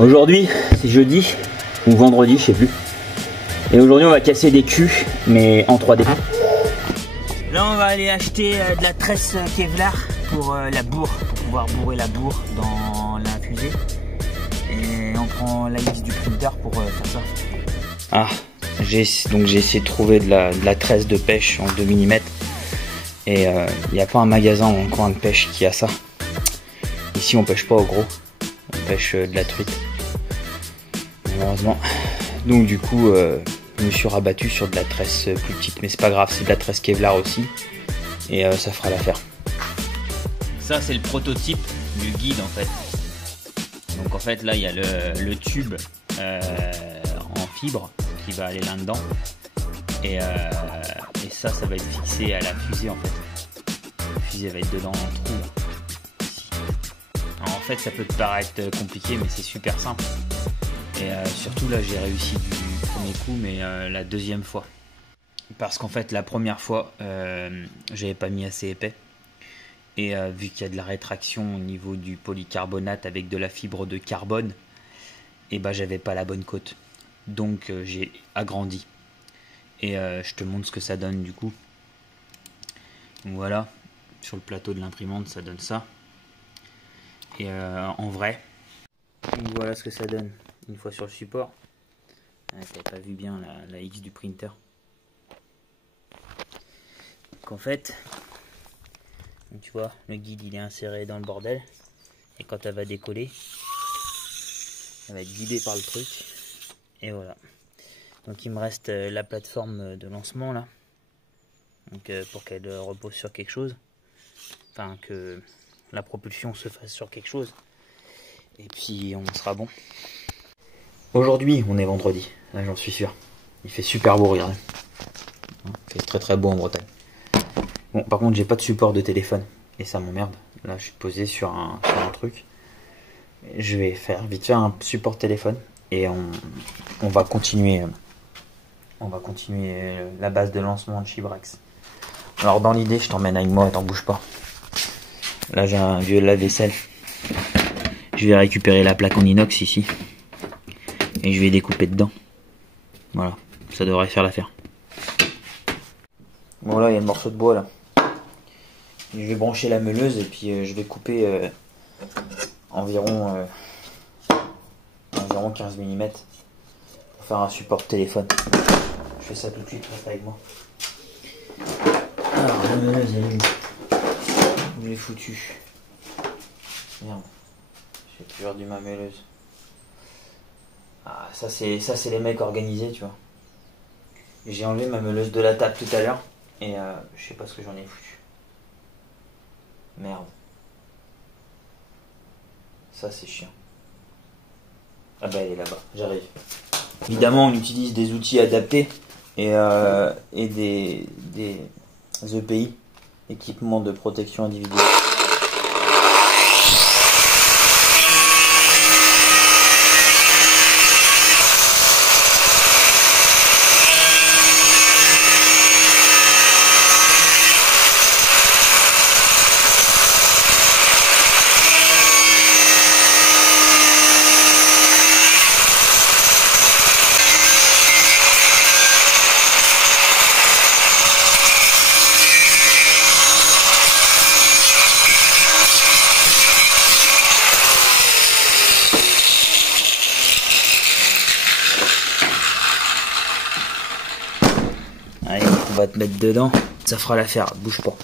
Aujourd'hui, c'est jeudi ou vendredi, je sais plus. Et aujourd'hui, on va casser des culs, mais en 3D. Là, on va aller acheter de la tresse Kevlar pour la bourre, pour pouvoir bourrer la bourre dans la fusée. Et on prend la liste du printer pour faire ça. Ah, j'ai essayé de trouver de la tresse de pêche en 2 mm. Et il n'y a pas un magasin en coin de pêche qui a ça. Ici, on pêche pas au gros, on pêche de la truite. Malheureusement. Donc du coup, je me suis rabattu sur de la tresse plus petite, mais c'est pas grave, c'est de la tresse Kevlar aussi, et ça fera l'affaire. Ça, c'est le prototype du guide en fait. Donc en fait, là, il y a le tube en fibre qui va aller là-dedans, et ça va être fixé à la fusée en fait. La fusée va être dedans en trou. Alors, en fait, ça peut te paraître compliqué, mais c'est super simple. Et surtout là, j'ai réussi du premier coup, mais la deuxième fois. Parce qu'en fait, la première fois, j'avais pas mis assez épais. Et vu qu'il y a de la rétraction au niveau du polycarbonate avec de la fibre de carbone, et bah j'avais pas la bonne cote. Donc j'ai agrandi. Et je te montre ce que ça donne du coup. Donc voilà, sur le plateau de l'imprimante, ça donne ça. Et en vrai, donc voilà ce que ça donne une fois sur le support. T'avais pas vu bien la X du printer. Donc en fait, tu vois, le guide il est inséré dans le bordel. Et quand elle va décoller, elle va être guidée par le truc. Et voilà. Donc il me reste la plateforme de lancement là. Donc pour qu'elle repose sur quelque chose. Enfin que la propulsion se fasse sur quelque chose. Et puis on sera bon. Aujourd'hui, on est vendredi, là j'en suis sûr. Il fait super beau, regardez. Il fait très très beau en Bretagne. Bon, par contre, j'ai pas de support de téléphone. Et ça m'emmerde. Là, je suis posé sur un truc. Je vais faire vite fait un support téléphone. Et on va continuer. La base de lancement de Chibrax. Alors, dans l'idée, je t'emmène avec moi, t'en bouge pas. Là, j'ai un vieux lave-vaisselle. Je vais récupérer la plaque en inox ici. Et je vais découper dedans. Voilà, ça devrait faire l'affaire. Bon là, il y a le morceau de bois là. Je vais brancher la meuleuse et puis je vais couper environ 15 mm pour faire un support téléphone. Je fais ça tout de suite, reste avec moi. Alors, la meuleuse, elle est où? Où l'ai foutue? Merde, j'ai perdu ma meuleuse. Ah, ça c'est les mecs organisés, tu vois. J'ai enlevé ma meuleuse de la table tout à l'heure et je sais pas ce que j'en ai foutu. Merde. Ça c'est chiant. Ah bah elle est là-bas, j'arrive. Évidemment on utilise des outils adaptés et des EPI, équipements de protection individuelle. Allez, on va te mettre dedans, ça fera l'affaire, bouge pas.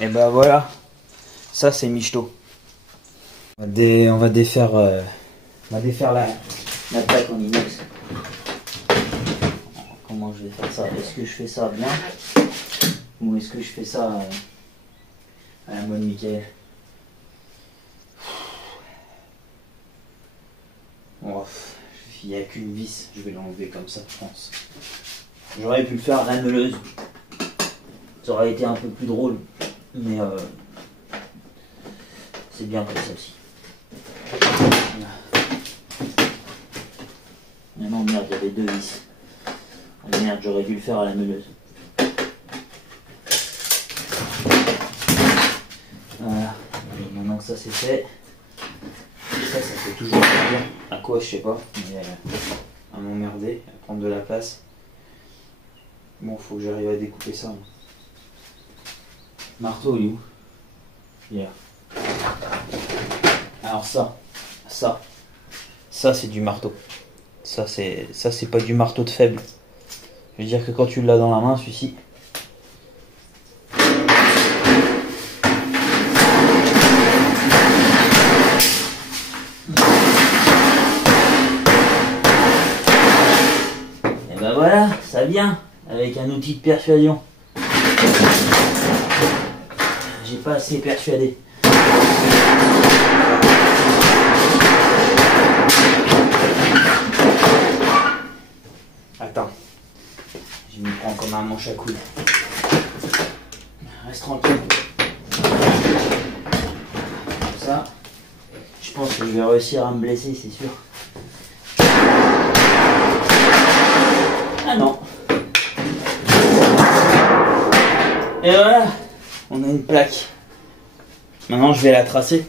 Et bah voilà, ça c'est michto. On va défaire la plaque en inox. Comment je vais faire ça? Est-ce que je fais ça bien ou est-ce que je fais ça à la mode Michael? Bon, il n'y a qu'une vis, je vais l'enlever comme ça, je pense. J'aurais pu le faire à la meuleuse, ça aurait été un peu plus drôle, mais c'est bien comme ça aussi. Oh merde, il y avait 2 vis. Oh merde, j'aurais dû le faire à la meuleuse. Voilà, et maintenant que ça c'est fait, ça fait toujours plaisir. À quoi je sais pas, mais à m'emmerder, à prendre de la place. Bon, faut que j'arrive à découper ça. Marteau, il est où? Il est là. Alors ça c'est du marteau. Ça c'est pas du marteau de faible. Je veux dire que quand tu l'as dans la main, celui-ci. Et ben voilà, ça vient avec un outil de persuasion. J'ai pas assez persuadé. Attends, je me prends comme un manche à coude. Reste tranquille. Comme ça, je pense que je vais réussir à me blesser, c'est sûr. Ah non. Et voilà, on a une plaque. Maintenant, je vais la tracer.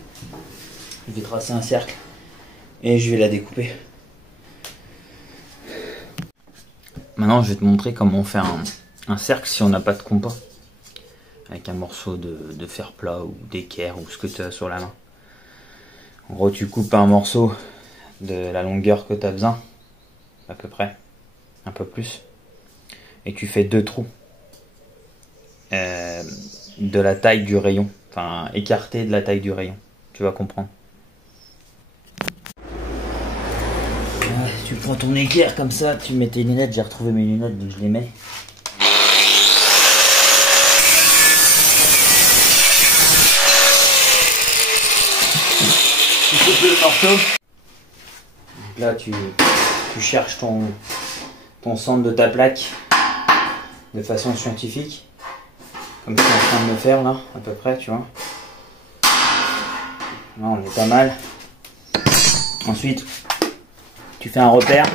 Je vais tracer un cercle et je vais la découper. Maintenant, je vais te montrer comment on fait un cercle si on n'a pas de compas. Avec un morceau de fer plat ou d'équerre ou ce que tu as sur la main. En gros, tu coupes un morceau de la longueur que tu as besoin, à peu près, un peu plus. Et tu fais 2 trous. De la taille du rayon. Enfin, écarté de la taille du rayon. Tu vas comprendre. Tu prends ton équerre comme ça, tu mets tes lunettes, j'ai retrouvé mes lunettes donc je les mets. Tu coupes le morceau. Donc là tu cherches ton centre de ta plaque de façon scientifique. Comme tu es en train de me faire là, à peu près, tu vois. Là on est pas mal. Ensuite, tu fais un repère.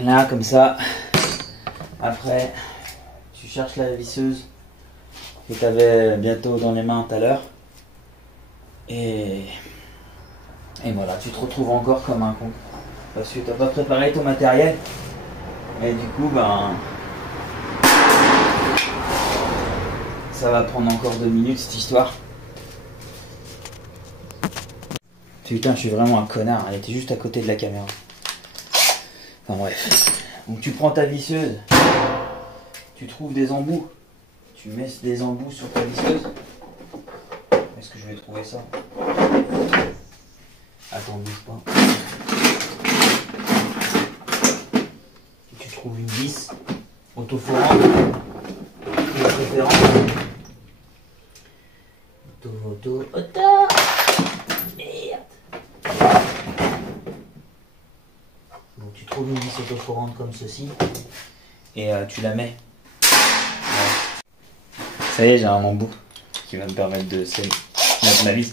Là, comme ça. Après, tu cherches la visseuse que tu avais bientôt dans les mains tout à l'heure. Et voilà, tu te retrouves encore comme un con. Parce que tu n'as pas préparé ton matériel. Et du coup, ben... ça va prendre encore 2 minutes cette histoire. Putain, je suis vraiment un connard, elle était juste à côté de la caméra. Enfin bref. Donc tu prends ta visseuse, tu trouves des embouts, tu mets des embouts sur ta visseuse. Est-ce que je vais trouver ça? Attends, bouge pas. Tu trouves une vis autoforante, de préférence. Auto. Merde. Donc tu trouves une vis autoforante comme ceci et tu la mets. Voilà. Ça y est, j'ai un embout qui va me permettre de mettre ma vis.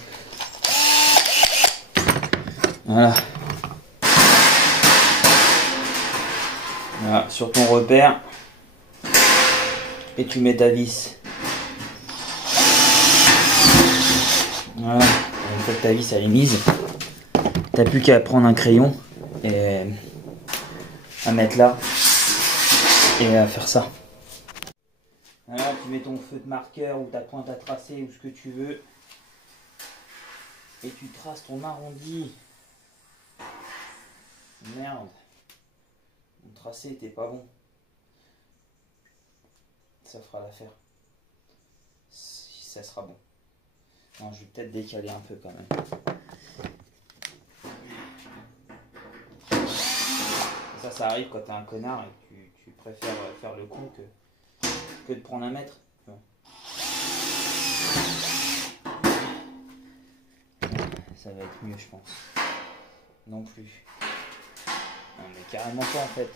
Voilà. Voilà, sur ton repère et tu mets ta vis. Voilà, une fois que ta vis elle est mise, t'as plus qu'à prendre un crayon et à mettre là et à faire ça. Voilà, tu mets ton feu de marqueur ou ta pointe à tracer ou ce que tu veux et tu traces ton arrondi. Merde, mon tracé était pas bon. Ça fera l'affaire. Si ça sera bon. Non, je vais peut-être décaler un peu quand même. Ça arrive quand t'es un connard et que tu préfères faire le con que de prendre un mètre. Bon. Ça va être mieux, je pense. Non plus. Non, mais carrément pas en fait.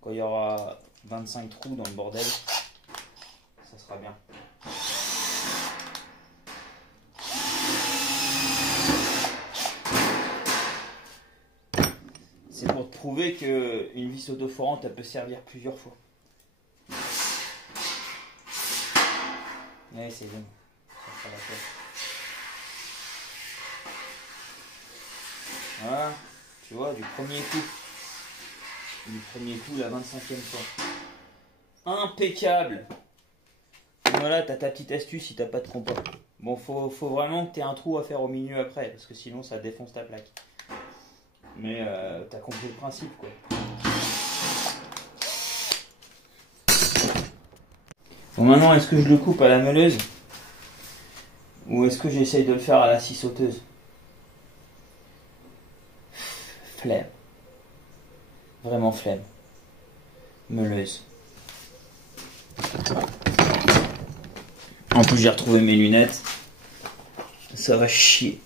Quand il y aura 25 trous dans le bordel, ça sera bien. prouver qu'une vis autoforante, elle peut servir plusieurs fois. Ouais, c'est bon. Ça fera l'affaire. Voilà, tu vois, du premier coup. Du premier coup, la 25e fois. Impeccable. Et voilà, t'as ta petite astuce si t'as pas de compas. Bon, faut vraiment que t'aies un trou à faire au milieu après, parce que sinon ça défonce ta plaque. Mais t'as compris le principe, quoi. Bon, maintenant, est-ce que je le coupe à la meuleuse ou est-ce que j'essaye de le faire à la scie sauteuse? Flemme. Vraiment flemme. Meuleuse. En plus, j'ai retrouvé mes lunettes. Ça va chier.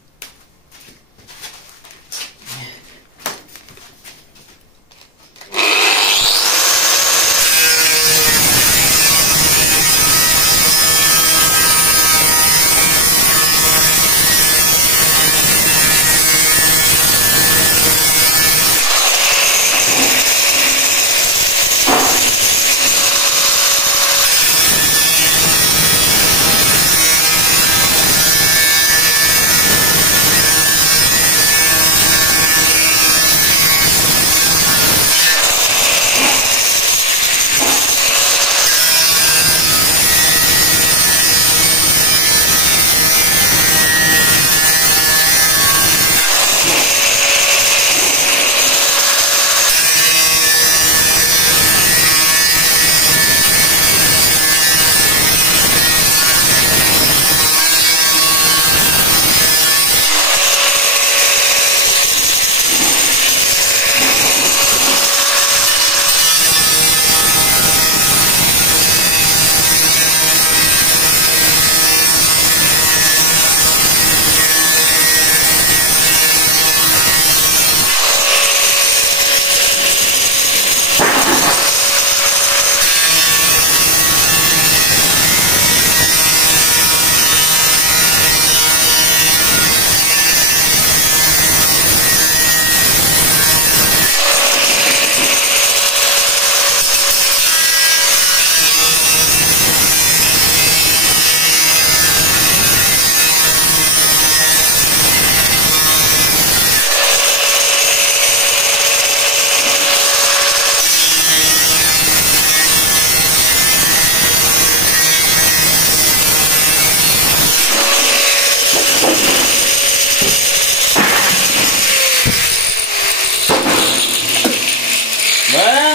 Voilà.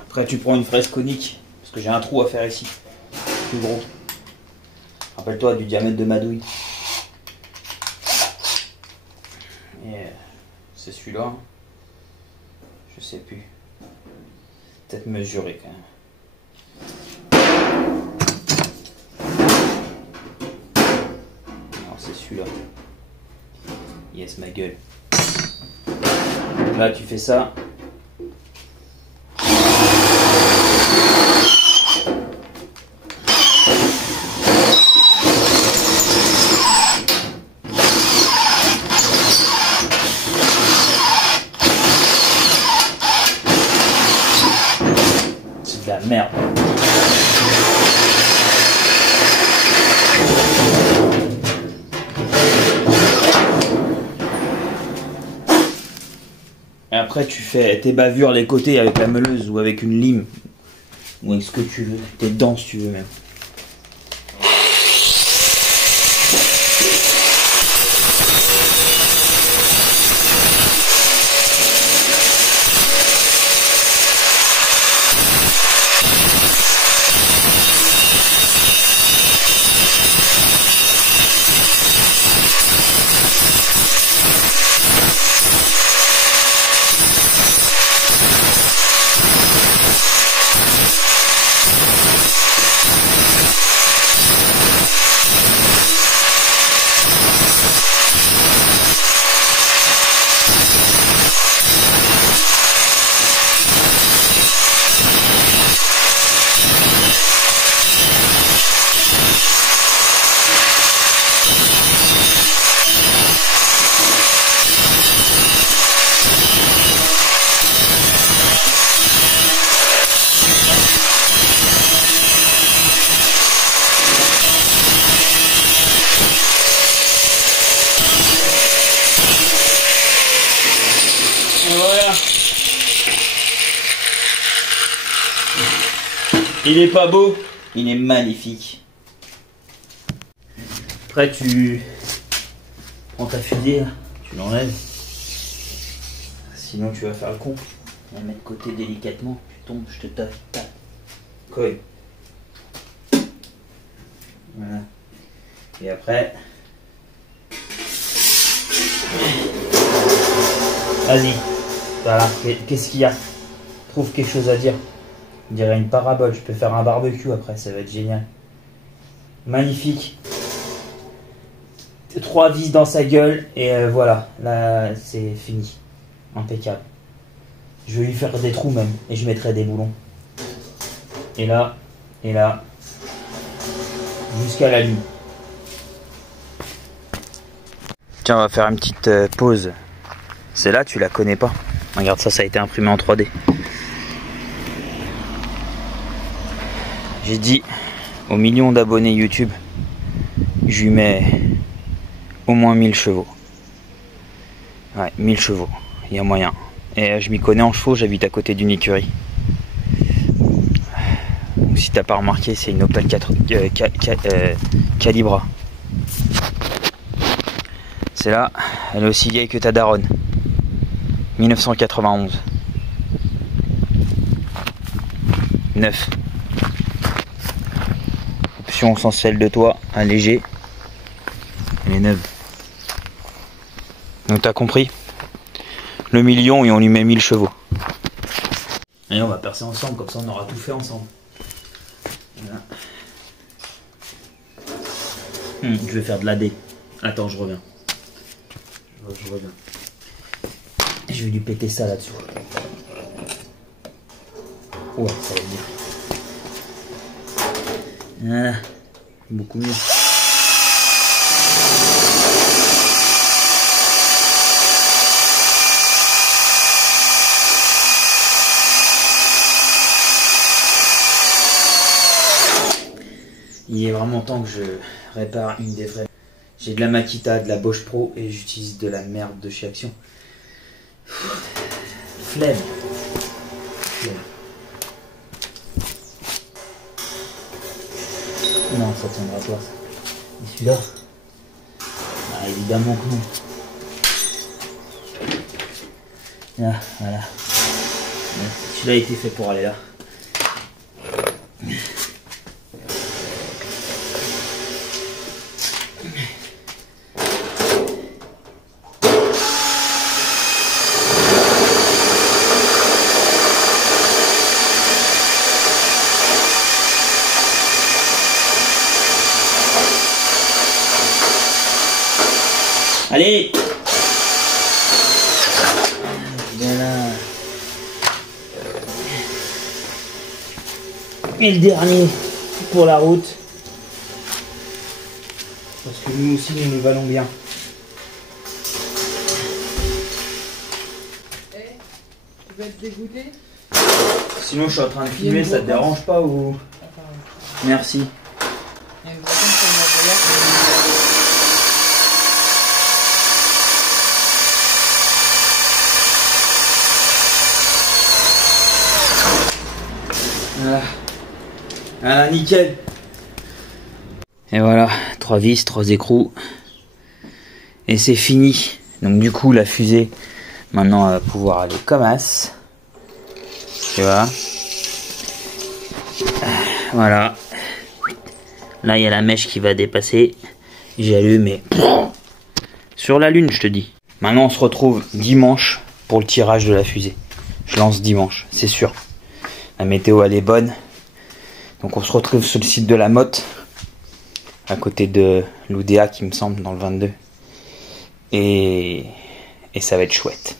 Après tu prends une fraise conique, parce que j'ai un trou à faire ici, plus gros. Rappelle-toi du diamètre de ma douille. Et c'est celui-là. Je sais plus. Peut-être mesurer quand même. Alors c'est celui-là. Yes, ma gueule. Là tu fais ça. C'est de la merde. Et après tu fais tes bavures les côtés avec la meuleuse ou avec une lime. Ou avec ce que tu veux. Tes dents si tu veux même. Il est pas beau, il est magnifique. Après tu prends ta fusée, là, tu l'enlèves. Sinon tu vas faire le con. On va mettre de côté délicatement. Tu tombes, je te tape. Colle. Voilà. Et après. Vas-y. Voilà. Qu'est-ce qu'il y a? Trouve quelque chose à dire. On dirait une parabole. Je peux faire un barbecue après. Ça va être génial. Magnifique. 3 vis dans sa gueule. Et voilà. Là, c'est fini. Impeccable. Je vais lui faire des trous même. Et je mettrai des boulons. Et là. Et là. Jusqu'à la lune. Tiens, on va faire une petite pause. Celle-là, tu la connais pas. Regarde ça, ça a été imprimé en 3D. J'ai dit aux millions d'abonnés YouTube, je lui mets au moins 1000 chevaux. Ouais, 1000 chevaux. Il y a moyen. Et je m'y connais en chevaux, j'habite à côté d'une écurie. Si t'as pas remarqué, c'est une Opel Calibra. C'est là, elle est aussi vieille que ta daronne. 1991. 9. Option sans selle de toit, allégée. Elle est neuve. Donc t'as compris? Le million et on lui met 1000 chevaux. Allez, on va percer ensemble, comme ça on aura tout fait ensemble. Voilà. Je vais faire de l'AD. Attends, je reviens. Je reviens. Je vais lui péter ça là-dessous. Ouais, ça va être bien. Voilà. Beaucoup mieux. Il est vraiment temps que je répare une des vraies. J'ai de la Makita, de la Bosch Pro et j'utilise de la merde de chez Action. Flemme. Non, ça tiendra pas. Et celui-là? Ah, évidemment que non. Ah, voilà. Celui-là a été fait pour aller là. Allez! Voilà. Et le dernier pour la route. Parce que nous aussi nous valons bien. Hey, tu vas être dégoûté? Sinon je suis en train de filmer, ça te dérange pas ou? Merci. Ah, nickel. Et voilà, 3 vis, 3 écrous. Et c'est fini. Donc du coup la fusée, maintenant elle va pouvoir aller comme as. Tu vois. Voilà. Là il y a la mèche qui va dépasser. J'allume et sur la lune, je te dis. Maintenant on se retrouve dimanche pour le tirage de la fusée. Je lance dimanche, c'est sûr. La météo elle est bonne. Donc on se retrouve sur le site de la Motte, à côté de l'Oudéa qui me semble, dans le 22. Et ça va être chouette.